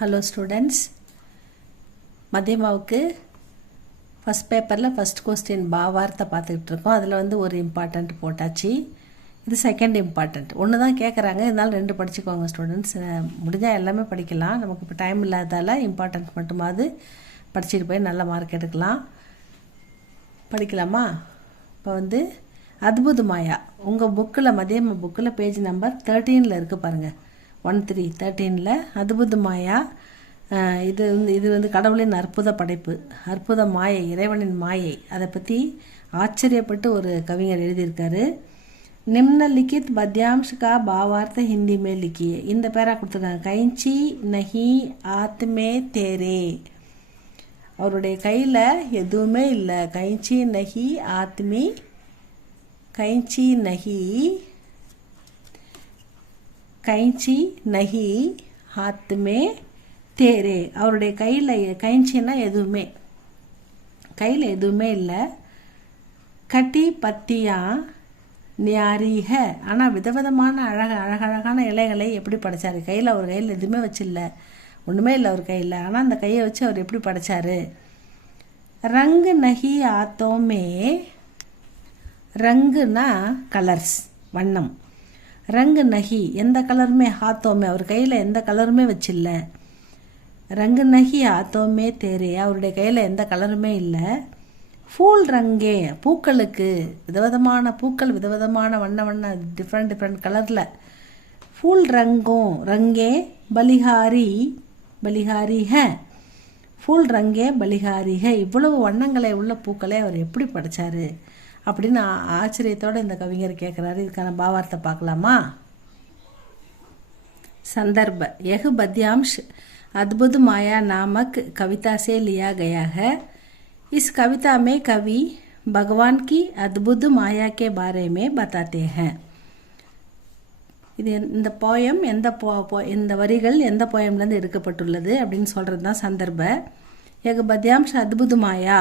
Hello students, மதியமாவுக்கு first பேப்பரில் first question பாவார்த்தை பார்த்துக்கிட்டு இருக்கோம். அதில் வந்து ஒரு இம்பார்ட்டண்ட் போட்டாச்சு. இது செகண்ட் இம்பார்ட்டண்ட். ஒன்று தான் கேட்குறாங்க, இருந்தாலும் 2 படிச்சுக்கோங்க ஸ்டூடெண்ட்ஸ். முடிஞ்சால் எல்லாமே படிக்கலாம். நமக்கு இப்போ டைம் இல்லாததால் இம்பார்ட்டண்ட் மட்டுமாவது படிச்சுட்டு போய் நல்ல மார்க் எடுக்கலாம். படிக்கலாமா? இப்போ வந்து அத்புத மாயா உங்கள் புக்கில், மதியம்மா புக்கில் பேஜ் நம்பர் 13 இருக்குது பாருங்கள். 13 அத்புத மாயா. இது வந்து கடவுளின் அற்புத படைப்பு, அற்புத மாயை, இறைவனின் மாயை. அதை பற்றி ஆச்சரியப்பட்டு ஒரு கவிஞர் எழுதியிருக்காரு. நிம்னலிகித் பத்யாம்ஷ் கா பாவார்த்த ஹிந்தி மே லிக்கியே. இந்த பேரா கொடுத்துருக்காங்க. கைஞ்சி நஹி ஆத்மே தேரே. அவருடைய கையில் எதுவுமே இல்லை. கைஞ்சி நஹி ஆத்மி, கைஞ்சி நஹி, கைஞ்சி நஹி ஹாத்மே தேரே. அவருடைய கையில் கைஞ்சின்னா எதுவுமே, கையில் எதுவுமே இல்லை. கட்டி பத்தியா நியாரிக. ஆனால் விதவிதமான அழகழகான இலைகளை எப்படி படைச்சார்? கையில், அவர் கையில் எதுவுமே வச்சில்ல, ஒன்றுமே இல்லை அவர் கையில். ஆனால் அந்த கையை வச்சு அவர் எப்படி படைச்சார்? ரங்கு நஹி ஆத்தோமே. ரங்குனா கலர்ஸ், வண்ணம். ரங்கு நஹி எந்த கலருமே, ஹாத்தோமே அவர் கையில் எந்த கலருமே வச்சில்ல. ரங்கு நஹி ஆத்தோமே தேரே, அவருடைய கையில் எந்த கலருமே இல்லை. ஃபூல் ரங்கே, பூக்களுக்கு விதவிதமான பூக்கள், விதவிதமான வண்ண டிஃப்ரெண்ட் கலரில். ஃபூல் ரங்கும், ரங்கே பலிஹாரி, பலிஹாரி ஹ. ஃபூல் ரங்கே பலிஹாரி ஹ. இவ்வளவு வண்ணங்களை உள்ள பூக்களை அவர் எப்படி படைச்சார் அப்படின்னு ஆச்சரியத்தோடு இந்த கவிஞர் கேட்குறாரு. இதுக்கான பாவார்த்தை பார்க்கலாமா? संदर्भ यह पद्यांश अद्भुत माया नामक कविता से लिया गया है। इस कविता में कवि भगवान की अद्भुत माया के बारे में बताते हैं. இது இந்த போயம் இந்த வரிகள் எந்த போயம்லேருந்து எடுக்கப்பட்டுள்ளது அப்படின்னு சொல்கிறது தான் சந்தர்ப்ப. எக பத்யாம்ஷ அத்புத மாயா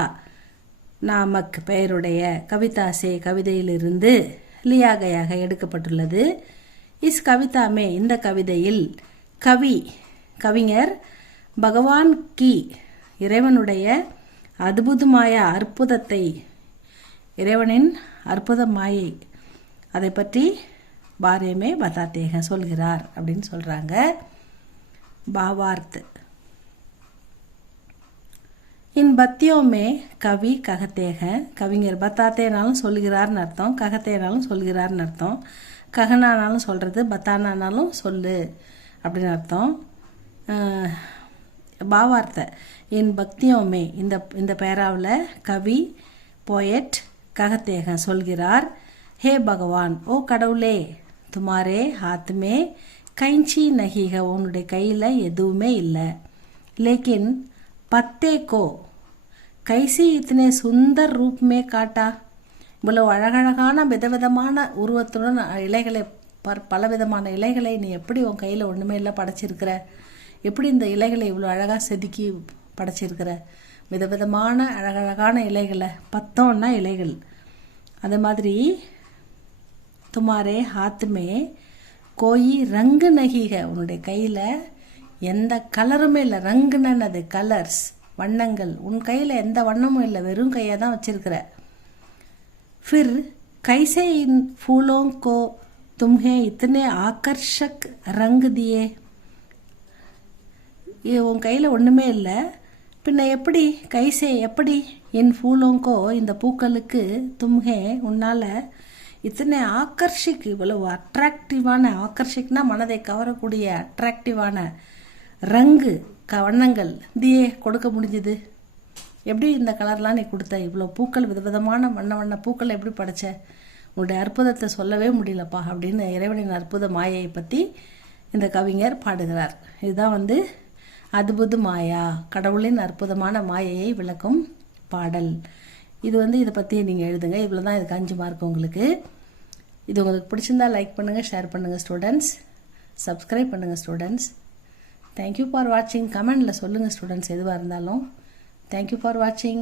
நாமக் பெயருடைய கவிதாசே கவிதையிலிருந்து லியாகையாக எடுக்கப்பட்டுள்ளது. இஸ் கவிதாமே இந்த கவிதையில் கவிஞர் பகவான் கி இறைவனுடைய அத்புதமாய அற்புதத்தை, இறைவனின் அற்புத மாயை அதை பற்றி பாரேமே பதாத்தேக சொல்கிறார் அப்படின்னு சொல்கிறாங்க. பாவார்த் இன் பத்தியோமே கவி ககத்தேக. கவிஞர் பத்தாத்தேனாலும் சொல்கிறார்னு அர்த்தம், ககத்தேனாலும் சொல்கிறார்னு அர்த்தம். ககனானாலும் சொல்கிறது, பத்தானானாலும் சொல்லு அப்படின்னு அர்த்தம். பாவார்த்த என் பக்தியோமே இந்த பேராவில் கவி போயட் ககத்தேக சொல்கிறார். ஹே பகவான், ஓ கடவுளே, துமாரே ஹாத்மே கைஞ்சி நஹிக, உன்னுடைய கையில் எதுவுமே இல்லை. லேக்கின் பத்தே கோ கைசி இத்தனை சுந்தர் ரூப்மே காட்டா. இவ்வளவு அழகழகான விதவிதமான உருவத்துடன் இலைகளை, பலவிதமான இலைகளை நீ எப்படி உன் கையில் ஒன்றுமே இல்லை படைச்சிருக்கிற? எப்படி இந்த இலைகளை இவ்வளோ அழகாக செதுக்கி படைச்சிருக்கிற? விதவிதமான அழகழகான இலைகளை, 10 இலைகள். அது மாதிரி துமாரே ஹாத்துமே கோயி ரங்கு நகிக, உன்னுடைய கையில் எந்த கலருமே இல்லை. ரங்குன்னு அது கலர்ஸ், வண்ணங்கள். உன் கையில் எந்த வண்ணமும் இல்லை, வெறும் கையை தான் வச்சிருக்கிற. फिर कैसे इन फूलों को तुम्हें इतने आकर्षक रंग दिए. உன் கையில் ஒன்றுமே இல்லை, பின்ன எப்படி? கைசே எப்படி? என் ஃபூலோங்கோ இந்த பூக்களுக்கு, தும்ஹே உன்னால், இத்தனை ஆக்கர்ஷிக் இவ்வளவு அட்ராக்டிவான, ஆக்கர்ஷிக்னா மனதை கவரக்கூடிய அட்ராக்டிவான ரங்கு வண்ணங்கள் தியே கொடுக்க முடிஞ்சுது. எப்படி இந்த கலர்லாம் நீ கொடுத்த? இவ்வளோ பூக்கள், விதவிதமான வண்ண பூக்களை எப்படி படைச்ச? உன்னுடைய அற்புதத்தை சொல்லவே முடியலப்பா அப்படின்னு இறைவனின் அற்புத மாயையை பற்றி இந்த கவிஞர் பாடுகிறார். இதுதான் வந்து அத்புத மாயா, கடவுளின் அற்புதமான மாயையை விளக்கும் பாடல். இது வந்து இதை பற்றி நீங்கள் எழுதுங்க. இவ்வளோ தான், இதுக்கு 5 மார்க் உங்களுக்கு. இது உங்களுக்கு பிடிச்சிருந்தா லைக் பண்ணுங்கள், ஷேர் பண்ணுங்கள் ஸ்டூடெண்ட்ஸ், சப்ஸ்கிரைப் பண்ணுங்கள் ஸ்டூடெண்ட்ஸ். தேங்க்யூ ஃபார் வாட்சிங். கமெண்டில் சொல்லுங்கள் ஸ்டூடெண்ட்ஸ், எதுவாக இருந்தாலும். Thank you for watching.